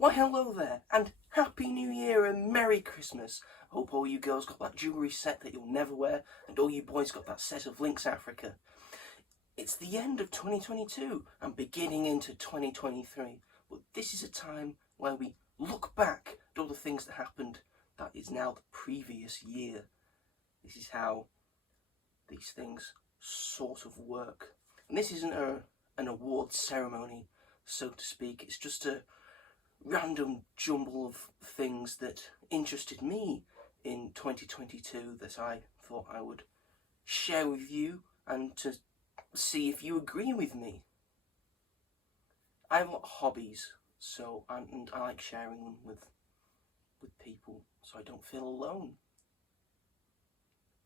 Why hello there, and Happy New Year and Merry Christmas. Hope all you girls got that jewellery set that you'll never wear, and all you boys got that set of Lynx Africa. It's the end of 2022 and beginning into 2023, but this is a time where we look back at all the things that happened that is now the previous year. This is how these things sort of work. And this isn't an awards ceremony, so to speak. It's just a random jumble of things that interested me in 2022 that I thought I would share with you and to see if you agree with me. I have a lot of hobbies, and I like sharing them with people so I don't feel alone.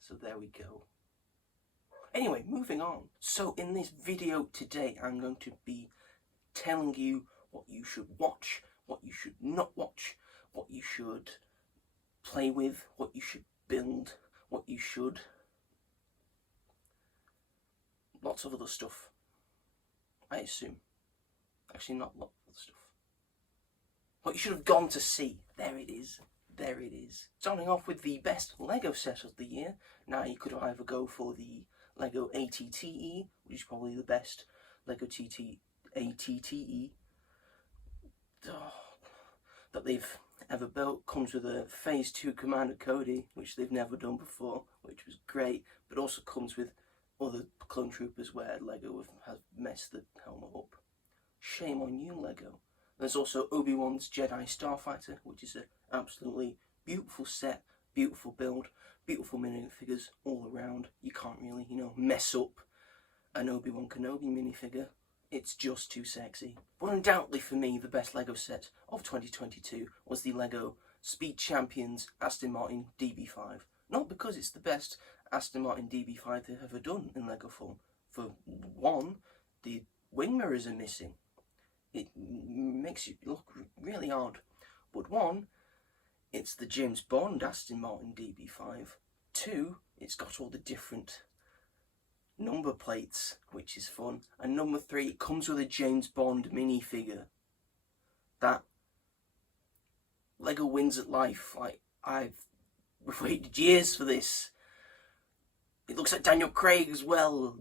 So there we go. Anyway, moving on. So in this video today, I'm going to be telling you what you should watch, what you should not watch, what you should play with, what you should build, what you should... lots of other stuff, I assume. Actually, not lots of other stuff. What you should have gone to see. There it is. There it is. Starting off with the best Lego set of the year. Now you could either go for the Lego ATTE, which is probably the best Lego ATTE that they've ever built. Comes with a Phase 2 Commander Cody, which they've never done before, which was great, but also comes with other clone troopers where Lego has messed the helmet up. Shame on you, Lego. There's also Obi-Wan's Jedi Starfighter, which is an absolutely beautiful set, beautiful build, beautiful minifigures all around. You can't really, mess up an Obi-Wan Kenobi minifigure. It's just too sexy. But undoubtedly for me, the best Lego set of 2022 was the Lego Speed Champions Aston Martin DB5. Not because it's the best Aston Martin DB5 they've ever done in Lego form. For one, the wing mirrors are missing. It makes it look really odd. But one, it's the James Bond Aston Martin DB5. Two, it's got all the different number plates, which is fun. And number three, it comes with a James Bond minifigure. That Lego wins at life. Like, we've waited years for this. It looks like Daniel Craig as well.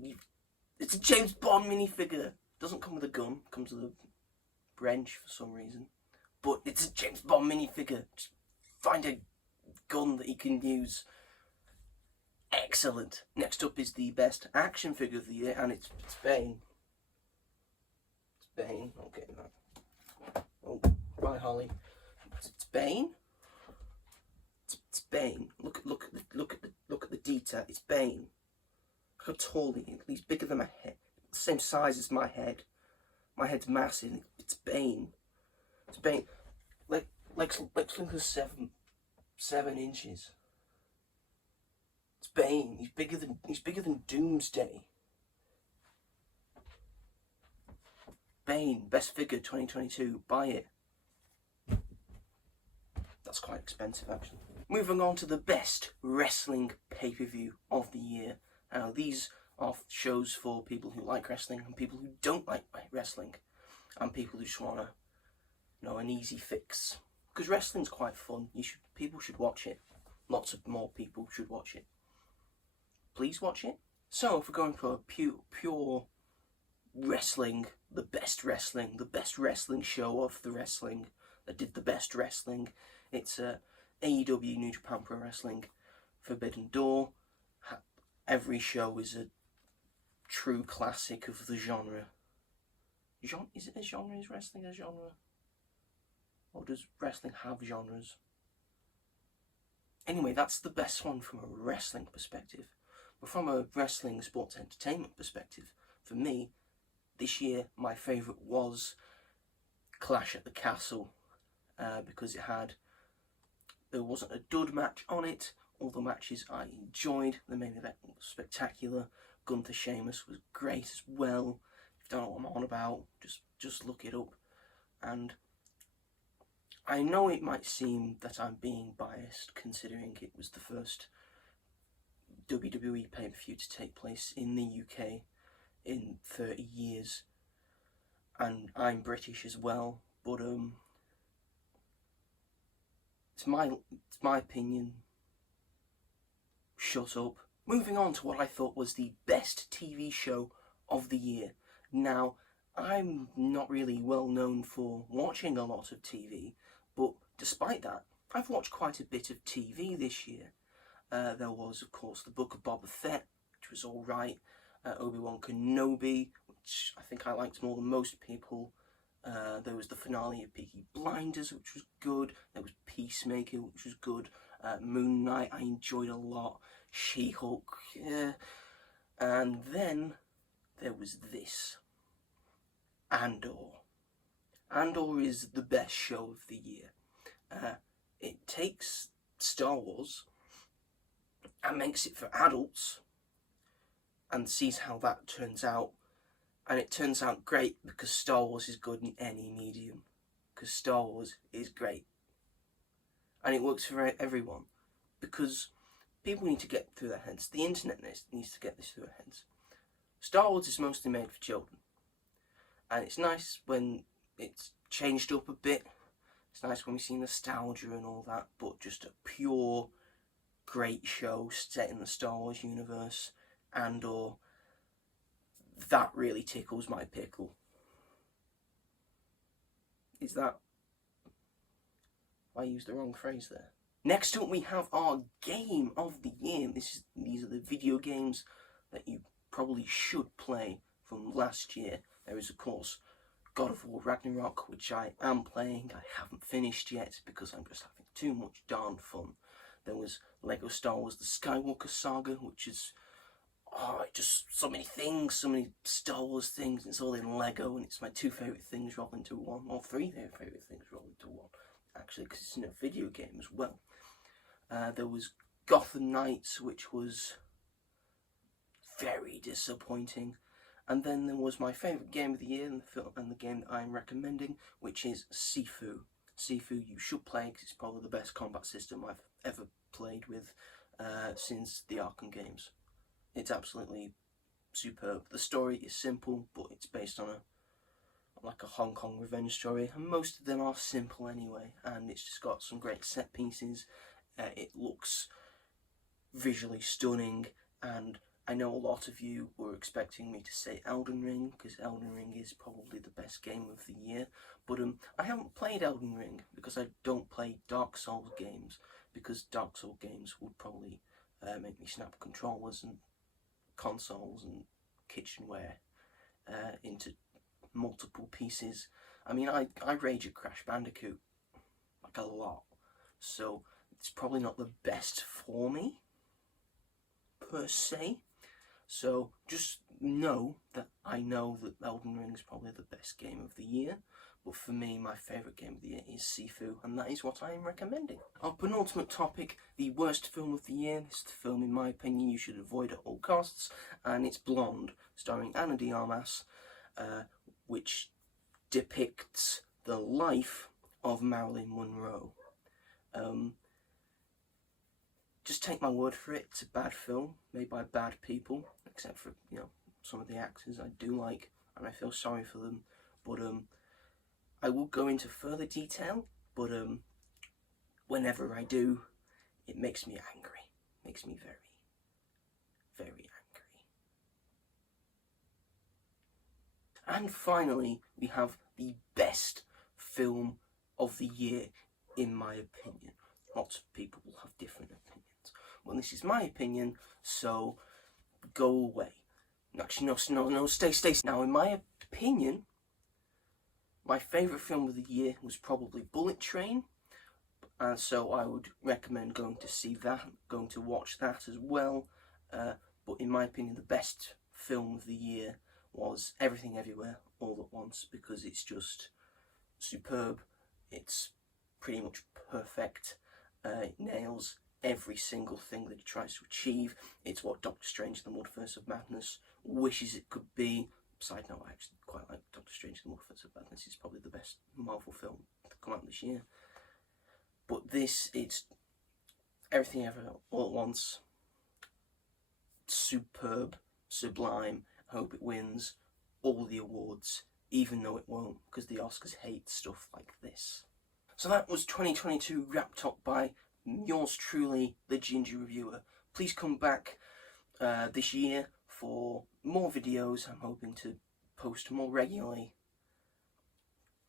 It's a James Bond minifigure. Doesn't come with a gun. Comes with a wrench for some reason. But it's a James Bond minifigure. Just find a gun that he can use. Excellent. Next up is the best action figure of the year, and it's Bane. It's Bane. Okay, that. Oh, bye, Holly. It's Bane. It's Bane. Look at the detail. It's Bane. Look how tall he is. He's bigger than my head. The same size as my head. My head's massive. It's Bane. It's Bane. Lex Luthor's 7 inches. It's Bane. He's bigger than Doomsday. Bane, best figure 2022. Buy it. That's quite expensive, actually. Moving on to the best wrestling pay-per-view of the year. Now, these are shows for people who like wrestling and people who don't like wrestling, and people who just want an easy fix. Because wrestling's quite fun. People should watch it. Lots of more people should watch it. Please watch it. So, if we're going for pure wrestling, the best wrestling show of the wrestling that did the best wrestling, it's AEW New Japan Pro Wrestling Forbidden Door. Every show is a true classic of the genre. Is it a genre? Is wrestling a genre? Or does wrestling have genres? Anyway, that's the best one from a wrestling perspective. But from a wrestling sports entertainment perspective, for me, this year my favourite was Clash at the Castle, because there wasn't a dud match on it. All the matches I enjoyed. The main event was spectacular. Gunther Sheamus was great as well. If you don't know what I'm on about, just look it up. And I know it might seem that I'm being biased, considering it was the first WWE pay-per-view to take place in the UK in 30 years, and I'm British as well, but It's my opinion. Shut up. Moving on to what I thought was the best TV show of the year. Now, I'm not really well known for watching a lot of TV, but despite that, I've watched quite a bit of TV this year. There was, of course, the Book of Boba Fett, which was alright. Obi-Wan Kenobi, which I think I liked more than most people. There was the finale of Peaky Blinders, which was good. There was Peacemaker, which was good. Moon Knight, I enjoyed a lot. She-Hulk, yeah. And then there was this. Andor. Andor is the best show of the year. It takes Star Wars and makes it for adults and sees how that turns out. And it turns out great because Star Wars is good in any medium. Because Star Wars is great. And it works for everyone. Because people need to get through their heads. The internet needs to get this through their heads. Star Wars is mostly made for children. And it's nice when it's changed up a bit. It's nice when we see nostalgia and all that. But just a pure, great show set in the Star Wars universe. Andor, that really tickles my pickle. Is that... I used the wrong phrase there. Next up we have our game of the year. These are the video games that you probably should play from last year. There is, of course, God of War Ragnarok, which I am playing. I haven't finished yet because I'm just having too much darn fun. There was Lego Star Wars The Skywalker Saga, which is just so many things, so many Star Wars things. It's all in Lego, and it's my two favourite things rolled into one, or three favourite things rolled into one, actually, because it's in a video game as well. There was Gotham Knights, which was very disappointing. And then there was my favourite game of the year and the game that I'm recommending, which is Sifu. Sifu you should play because it's probably the best combat system I've ever played with since the Arkham games. It's absolutely superb. The story is simple, but it's based on a Hong Kong revenge story, and most of them are simple anyway, and it's just got some great set pieces. It looks visually stunning, and I know a lot of you were expecting me to say Elden Ring, because Elden Ring is probably the best game of the year, but I haven't played Elden Ring because I don't play Dark Souls games, because Dark Souls games would probably make me snap controllers and consoles and kitchenware into multiple pieces. I mean, I rage at Crash Bandicoot, like a lot, so it's probably not the best for me, per se. So just know that I know that Elden Ring is probably the best game of the year, but for me, my favourite game of the year is Sifu, and that is what I am recommending. Our penultimate topic, the worst film of the year. This is the film, in my opinion, you should avoid at all costs, and it's Blonde, starring Ana de Armas, which depicts the life of Marilyn Monroe. Just take my word for it, it's a bad film, made by bad people, except for, some of the actors I do like, and I feel sorry for them, but I will go into further detail, but whenever I do, it makes me angry, makes me very, very angry. And finally, we have the best film of the year, in my opinion. Lots of people will have different opinions. Well, this is my opinion, so go away. Actually, no, stay. Now, in my opinion, my favourite film of the year was probably Bullet Train, and so I would recommend going to see that, going to watch that as well. But in my opinion, the best film of the year was Everything Everywhere All at Once, because it's just superb. It's pretty much perfect. It nails every single thing that it tries to achieve. It's what Doctor Strange and the Multiverse of Madness wishes it could be. Side note, I actually quite like Doctor Strange and the Multiverse of Madness. It's probably the best Marvel film to come out this year. But this, it's Everything Everywhere All at Once. Superb, sublime. I hope it wins all the awards, even though it won't, because the Oscars hate stuff like this. So that was 2022 wrapped up by yours truly, the Ginger Reviewer. Please come back this year for more videos. I'm hoping to post more regularly.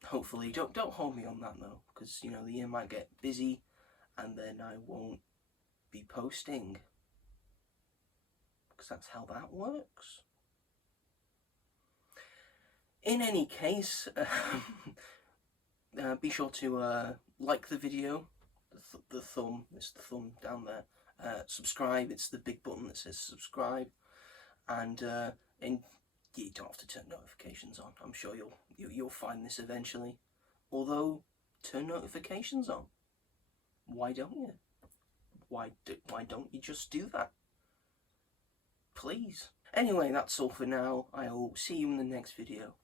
Hopefully, don't hold me on that though, because you know the year might get busy, and then I won't be posting, because that's how that works. In any case, be sure to like the video, the thumb, it's the thumb down there. Subscribe, it's the big button that says subscribe, and you don't have to turn notifications on. I'm sure you'll find this eventually. Although, turn notifications on. Why don't you? Why don't you just do that? Please. Anyway, that's all for now. I'll see you in the next video.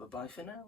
Bye-bye for now.